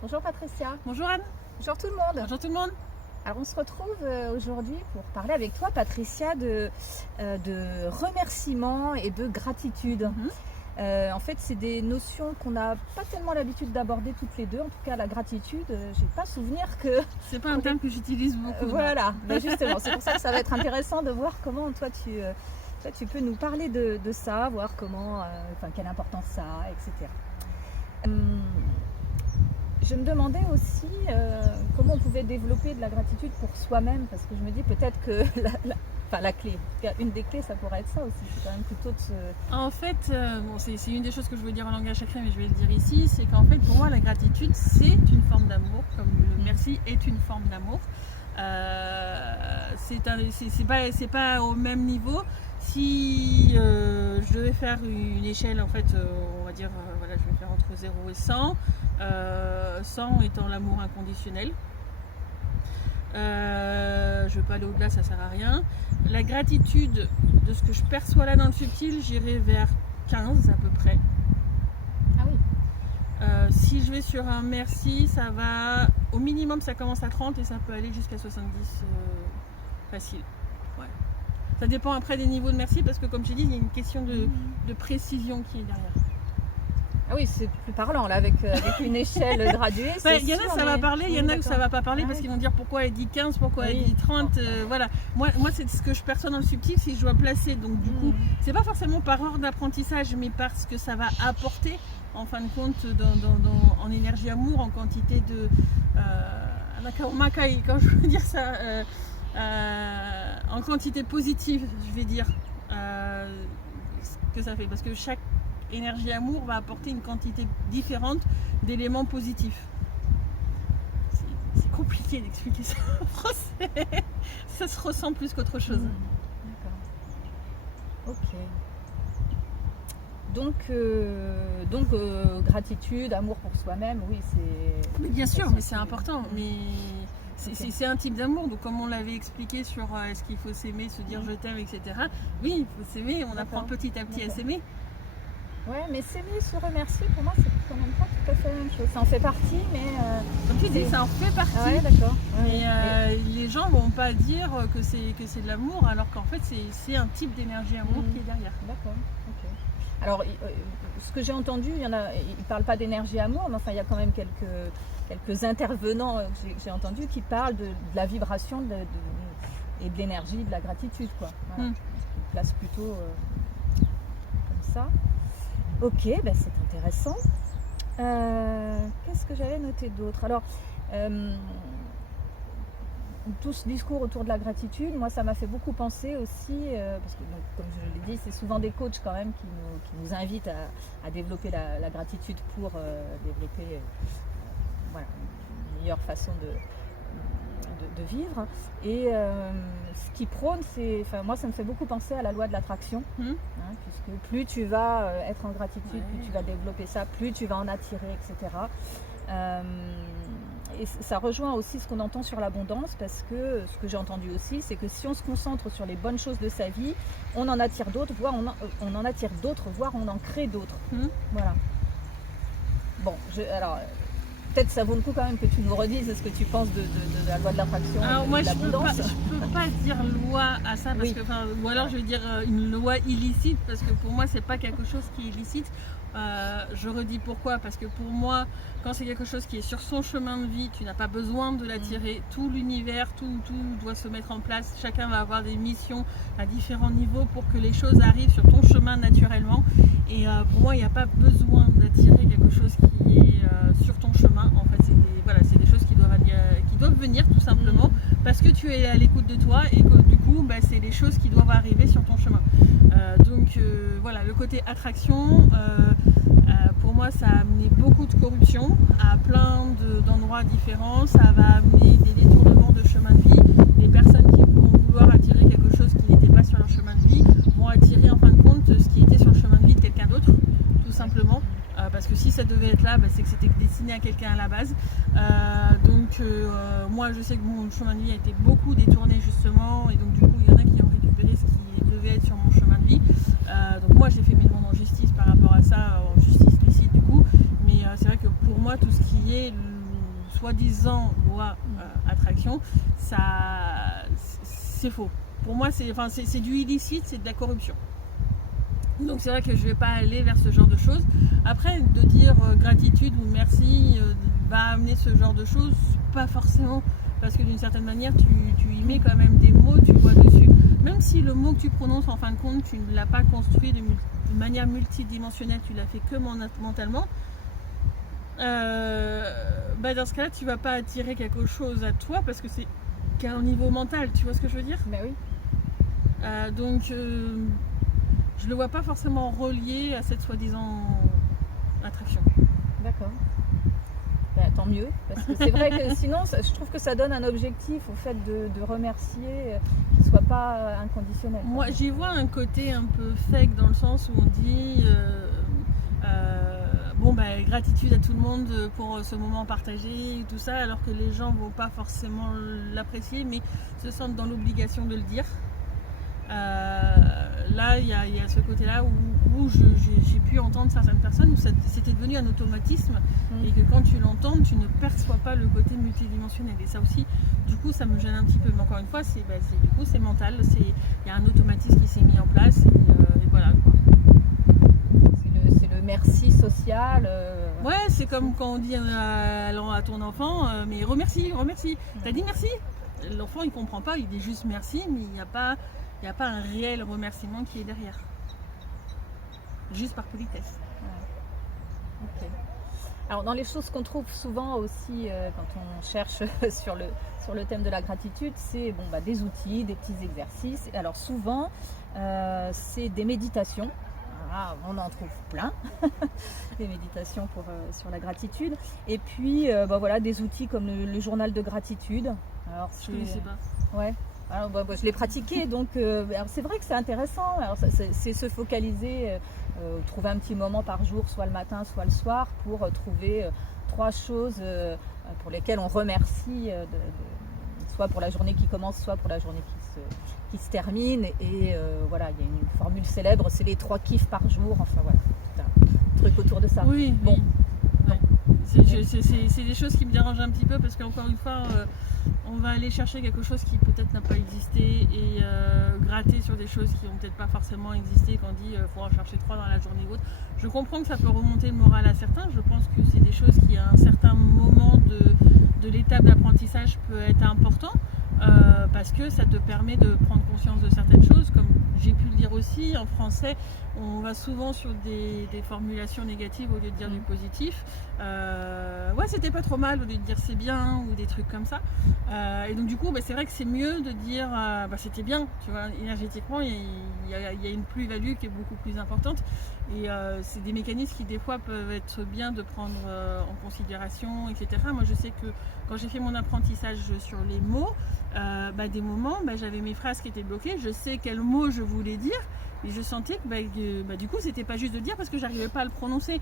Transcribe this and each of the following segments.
Bonjour Patricia. Bonjour Anne. Bonjour tout le monde. Bonjour tout le monde. Alors on se retrouve aujourd'hui pour parler avec toi Patricia de remerciements et de gratitude. En fait c'est des notions qu'on n'a pas tellement l'habitude d'aborder toutes les deux. En tout cas la gratitude, j'ai pas souvenir que... C'est pas un terme que j'utilise beaucoup. Voilà, ben justement c'est pour ça que ça va être intéressant de voir comment toi tu peux nous parler de ça, voir comment, quelle importance ça a, etc. Je me demandais aussi comment on pouvait développer de la gratitude pour soi-même, parce que je me dis peut-être que la clé, une des clés, ça pourrait être ça aussi, c'est quand même plutôt de se... En fait, c'est une des choses que je veux dire en langage sacré, mais je vais le dire ici, c'est qu'en fait pour moi la gratitude c'est une forme d'amour, comme le merci est une forme d'amour. C'est pas au même niveau. Si je devais faire une échelle, en fait, on va dire, je vais faire entre 0 et 100, 100 étant l'amour inconditionnel. Je ne veux pas aller au-delà, ça sert à rien. La gratitude, de ce que je perçois là dans le subtil, j'irai vers 15 à peu près. Ah oui. Si je vais sur un merci, ça va, au minimum ça commence à 30 et ça peut aller jusqu'à 70 facile. Ouais. Ça dépend après des niveaux de merci, parce que comme je dis, il y a une question de précision qui est derrière. Ah oui, c'est plus parlant là, avec une échelle graduée. Il y en a ça va parler, il y en a où ça va pas parler, parce qu'ils vont dire pourquoi elle dit 15, pourquoi elle dit 30. Voilà. Moi c'est ce que je perçois dans le subtil, si je dois placer. Donc du coup, c'est pas forcément par ordre d'apprentissage, mais parce que ça va apporter en fin de compte en énergie amour, en quantité de quand je veux dire ça, en quantité positive, je vais dire ce que ça fait, parce que chaque énergie amour va apporter une quantité différente d'éléments positifs. C'est compliqué d'expliquer ça en français. Ça se ressent plus qu'autre chose. D'accord. Ok. Donc gratitude, amour pour soi-même, oui, c'est... Mais bien sûr, mais c'est important. Mais c'est un type d'amour. Donc comme on l'avait expliqué sur est-ce qu'il faut s'aimer, se dire je t'aime, etc. Oui, il faut s'aimer. On apprend petit à petit à s'aimer. Ouais, mais s'aimer, se remercier, pour moi, c'est quand même pas tout à fait la même chose. Ça en fait partie, mais... Comme tu dis, ça en fait partie. Ah ouais, d'accord. Mais les gens vont pas dire que c'est de l'amour, alors qu'en fait, c'est un type d'énergie amour qui est derrière. D'accord, ok. Alors, ce que j'ai entendu, ils ne parlent pas d'énergie amour, mais enfin, il y a quand même quelques intervenants que j'ai entendus qui parlent de la vibration et de l'énergie, de la gratitude, quoi. Voilà. Ils placent plutôt comme ça. Ok, ben c'est intéressant. Qu'est-ce que j'avais noté d'autre? Alors, tout ce discours autour de la gratitude, moi ça m'a fait beaucoup penser aussi, parce que donc, comme je l'ai dit, c'est souvent des coachs quand même qui nous invitent à développer la gratitude pour développer une meilleure façon de vivre. Et ce qui prône, moi ça me fait beaucoup penser à la loi de l'attraction, puisque plus tu vas être en gratitude, plus tu vas développer ça, plus tu vas en attirer, etc. Et ça rejoint aussi ce qu'on entend sur l'abondance, parce que ce que j'ai entendu aussi, c'est que si on se concentre sur les bonnes choses de sa vie, on en attire d'autres, voire on en attire d'autres, voire on en crée d'autres. Voilà. Bon, alors... Peut-être ça vaut le coup quand même que tu nous redises ce que tu penses de la loi de l'attraction. Alors moi je peux pas dire loi à ça, parce que, ou alors je vais dire une loi illicite, parce que pour moi c'est pas quelque chose qui est illicite. Je redis pourquoi, parce que pour moi quand c'est quelque chose qui est sur son chemin de vie, tu n'as pas besoin de l'attirer. Tout l'univers, tout doit se mettre en place, chacun va avoir des missions à différents niveaux pour que les choses arrivent sur ton chemin naturellement. Et pour moi il n'y a pas besoin d'attirer quelque chose qui est sur ton chemin. En fait c'est des choses qui doivent venir tout simplement, parce que tu es à l'écoute de toi, et que du coup c'est des choses qui doivent arriver sur ton chemin. Donc voilà, le côté attraction, pour moi ça a amené beaucoup de corruption à plein d'endroits différents. Ça va amener des détournements de chemin de vie. Des personnes qui vont vouloir attirer quelque chose qui n'était pas sur leur chemin de vie vont attirer en fin de compte ce qui était sur le chemin de vie de quelqu'un d'autre, tout simplement. Parce que si ça devait être là, c'est que c'était destiné à quelqu'un à la base. Donc moi je sais que mon chemin de vie a été beaucoup détourné justement, et donc du coup il y en a qui ont récupéré ce qui devait être sur mon chemin de vie. Donc moi j'ai fait mes demandes en justice par rapport à ça, en justice licite du coup, mais c'est vrai que pour moi tout ce qui est soi-disant loi attraction, c'est faux. Pour moi, c'est du illicite, c'est de la corruption. Donc c'est vrai que je ne vais pas aller vers ce genre de choses. Après, de dire gratitude ou merci va amener ce genre de choses, pas forcément, parce que d'une certaine manière, tu y mets quand même des mots, tu vois dessus. Même si le mot que tu prononces, en fin de compte, tu ne l'as pas construit de manière multidimensionnelle, tu l'as fait que mentalement, dans ce cas-là, tu ne vas pas attirer quelque chose à toi parce que c'est qu'à un niveau mental, tu vois ce que je veux dire ? Mais oui. Donc, je ne le vois pas forcément relié à cette soi-disant attraction. D'accord. Tant mieux, parce que c'est vrai que sinon, je trouve que ça donne un objectif au fait de remercier qui ne soit pas inconditionnel. Moi, j'y vois un côté un peu fake dans le sens où on dit gratitude à tout le monde pour ce moment partagé et tout ça, alors que les gens ne vont pas forcément l'apprécier, mais se sentent dans l'obligation de le dire. Là, il y a ce côté-là où j'ai pu entendre certaines personnes où c'était devenu un automatisme et que quand tu l'entends, tu ne perçois pas le côté multidimensionnel. Et ça aussi, du coup, ça me gêne un petit peu. Mais encore une fois, c'est mental. Il y a un automatisme qui s'est mis en place et voilà, quoi. C'est le merci social. Ouais, c'est comme quand on dit à ton enfant, mais remercie. T'as dit merci ? L'enfant, il comprend pas, il dit juste merci, mais il n'y a pas un réel remerciement qui est derrière. Juste par politesse. Ouais. Okay. Alors, dans les choses qu'on trouve souvent aussi quand on cherche sur le thème de la gratitude, c'est des outils, des petits exercices. Alors souvent, c'est des méditations. Ah, on en trouve plein, des méditations sur la gratitude. Et puis, des outils comme le journal de gratitude. Alors, je ne connaissais pas. Ouais. Alors, je l'ai pratiqué, donc c'est vrai que c'est intéressant. Alors, c'est se focaliser, trouver un petit moment par jour, soit le matin, soit le soir, pour trouver 3 choses pour lesquelles on remercie, soit pour la journée qui commence, soit pour la journée qui se termine. Et il y a une formule célèbre, c'est les 3 kiffs par jour. Enfin voilà, un truc autour de ça. Oui, bon. Oui. C'est des choses qui me dérangent un petit peu parce qu'encore une fois, on va aller chercher quelque chose qui peut-être n'a pas existé et gratter sur des choses qui n'ont peut-être pas forcément existé quand on dit faut en chercher 3 dans la journée ou autre. Je comprends que ça peut remonter le moral à certains. Je pense que c'est des choses qui à un certain moment de l'étape d'apprentissage peut être important parce que ça te permet de prendre conscience de certaines choses. Comme j'ai pu le dire aussi, en français, on va souvent sur des formulations négatives au lieu de dire du positif. C'était pas trop mal au lieu de dire c'est bien ou des trucs comme ça. Et donc du coup, c'est vrai que c'est mieux de dire c'était bien. Tu vois, énergétiquement, il y a une plus-value qui est beaucoup plus importante. Et c'est des mécanismes qui des fois peuvent être bien de prendre en considération, etc. Moi, je sais que quand j'ai fait mon apprentissage sur les mots, des moments, j'avais mes phrases qui étaient bloquées. Je sais quels mots je voulais dire. Et je sentais que du coup c'était pas juste de dire parce que j'arrivais pas à le prononcer.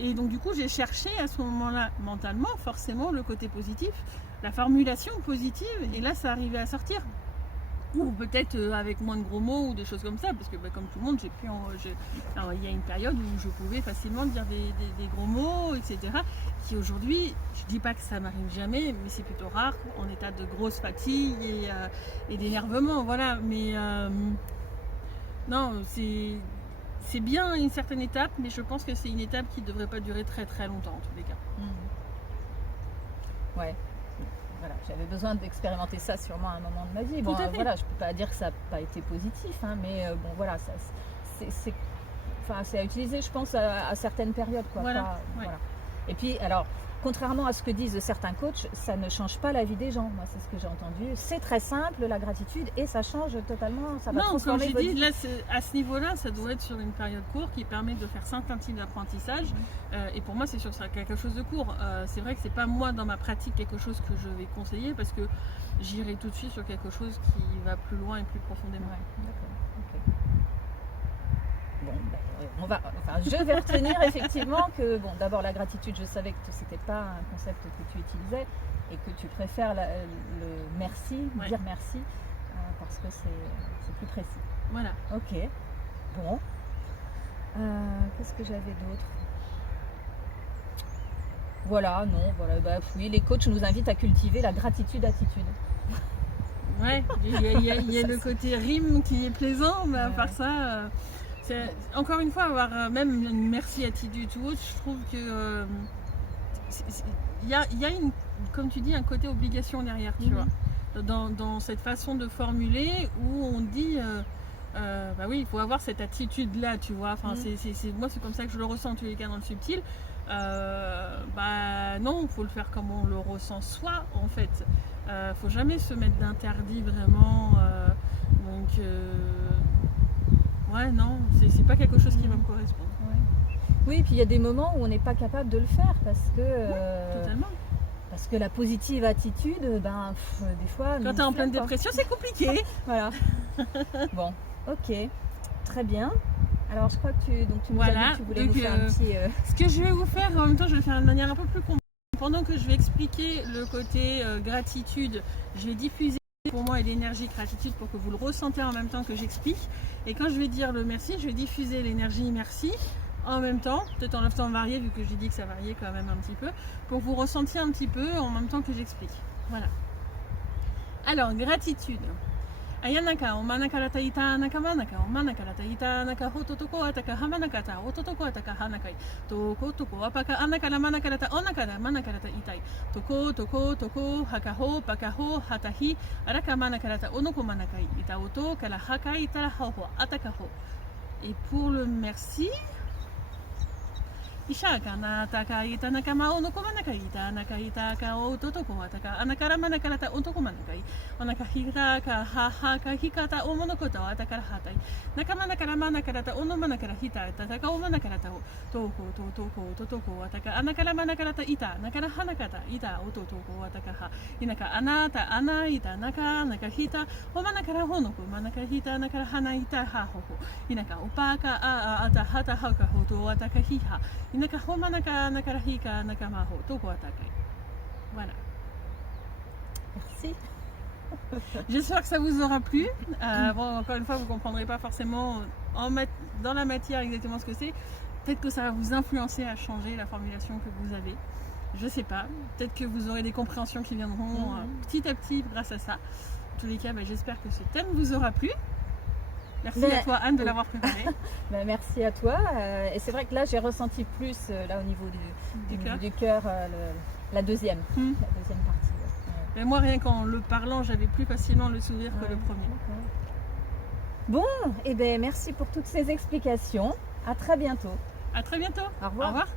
Et donc du coup j'ai cherché à ce moment-là mentalement forcément le côté positif, la formulation positive, et là ça arrivait à sortir. Ou peut-être avec moins de gros mots ou des choses comme ça, parce que comme tout le monde, il y a une période où je pouvais facilement dire des gros mots, etc. Qui aujourd'hui, je dis pas que ça m'arrive jamais, mais c'est plutôt rare, en état de grosse fatigue et d'énervement, voilà. Mais non, c'est bien une certaine étape, mais je pense que c'est une étape qui ne devrait pas durer très très longtemps en tous les cas. Ouais. Voilà, j'avais besoin d'expérimenter ça sûrement à un moment de ma vie. Je ne peux pas dire que ça n'a pas été positif, mais c'est à utiliser, je pense, à certaines périodes. Voilà. Et puis, alors, contrairement à ce que disent certains coachs, ça ne change pas la vie des gens. Moi, c'est ce que j'ai entendu. C'est très simple, la gratitude, et ça change totalement. Ça va transformer comme j'ai dit, là, à ce niveau-là, ça doit être sur une période courte qui permet de faire certains types d'apprentissage. Et pour moi, c'est sur ça, quelque chose de court. C'est vrai que c'est pas moi, dans ma pratique, quelque chose que je vais conseiller parce que j'irai tout de suite sur quelque chose qui va plus loin et plus profondément. Ouais, d'accord. Okay. Je vais retenir effectivement que, d'abord la gratitude, je savais que ce n'était pas un concept que tu utilisais et que tu préfères le merci, dire merci, parce que c'est plus précis. Voilà. Ok. Bon. Qu'est-ce que j'avais d'autre ? Voilà, non, voilà. Bah, oui, les coachs nous invitent à cultiver la gratitude-attitude. Ouais, il y a le côté rime qui est plaisant, mais à Ouais. part ça, encore une fois, avoir même une merci-attitude ou autre, je trouve que il y a une, comme tu dis, un côté obligation derrière, tu vois. Dans cette façon de formuler où on dit bah oui, il faut avoir cette attitude là, tu vois. Enfin, moi c'est comme ça que je le ressens en tous les cas dans le subtil. Bah non, il faut le faire comme on le ressent soi en fait. Faut jamais se mettre d'interdit vraiment. Donc ouais, non, c'est pas quelque chose qui va me correspondre. Ouais. Oui, puis il y a des moments où on n'est pas capable de le faire parce que Totalement. parce que la positive attitude, des fois. Quand t'es en pleine dépression, c'est compliqué. Voilà. Bon, ok, très bien. Alors je crois que tu nous as dit que tu voulais nous faire un petit. Ce que je vais vous faire, en même temps, je vais le faire de manière un peu plus compliquée. Pendant que je vais expliquer le côté gratitude, je vais diffuser pour moi l'énergie gratitude pour que vous le ressentez en même temps que j'explique. Et quand je vais dire le merci, je vais diffuser l'énergie merci en même temps, peut-être en le temps varié vu que j'ai dit que ça variait quand même un petit peu, pour que vous ressentiez un petit peu en même temps que j'explique. Voilà. Alors, gratitude. Ayanaka, o manakara taita naka manaka, o manakara taita naka hototoko ataka hamanakata, ototoko ataka hanakai. Toko toko apaka anakara manakara ta onakara manakara ta itai. Toko hakaho pakaho hatahi araka manakara ta onoko manakai. Ita oto kala hakai tara hoho atakaho. Et pour le merci, Ishaka na takaita nakama onoko manakai ta nakaita ka ototoko ataka anakara manakara ta otoko manakai onakahira ka haha ka hikata o monokota atakara hatai nakamanakara manakara ta ono manakara hita tataka o manakara ta totoko ataka anakara manakara ta ita nakara hanakata ita ototoko ataka ha inaka anata ana ita nakahita o manakara honoko manakara hita nakara hana ita ha hoho inaka opaka ata hata haka hoto ataka hiha. Voilà. Merci. J'espère que ça vous aura plu. Bon, encore une fois, vous ne comprendrez pas forcément dans la matière exactement ce que c'est. Peut-être que ça va vous influencer à changer la formulation que vous avez. Je sais pas. Peut-être que vous aurez des compréhensions qui viendront petit à petit grâce à ça. En tous les cas, j'espère que ce thème vous aura plu. Merci à toi Anne de l'avoir préparé. Merci à toi. Et c'est vrai que là j'ai ressenti plus là au niveau du cœur la deuxième partie. Ouais. Mais moi rien qu'en le parlant j'avais plus facilement le sourire que le premier. Bon, et merci pour toutes ces explications. À très bientôt. À très bientôt. Au revoir. Au revoir.